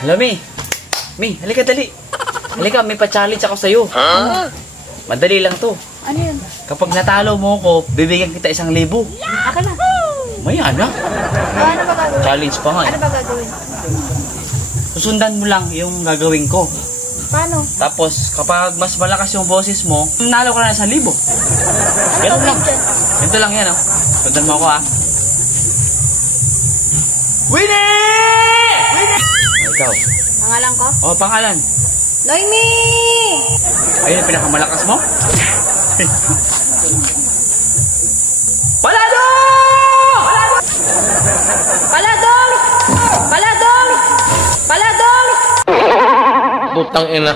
Hello, Mi, halika dali. Halika, may pa-challenge ako sa'yo. Madali lang to. Ano yun? Kapag natalo mo ko, bibigyan kita 1,000. Akin na. Maya na. Ano ba gagawin? Challenge pa nga eh. Ano ba gagawin? Susundan mo lang yung gagawin ko. Paano? Tapos, kapag mas malakas yung boses mo, nalo ka na 1,000. Ano Ganun lang. gagawin dyan? Ganito lang yan, oh. Sundan mo ako, ah. Winnie! Ikaw. Pangalan ko? Oh, pangalan. Noemi! Ayun, pinakamalakas mo? Palado! Paladong! Paladong! Paladong! Putang ina.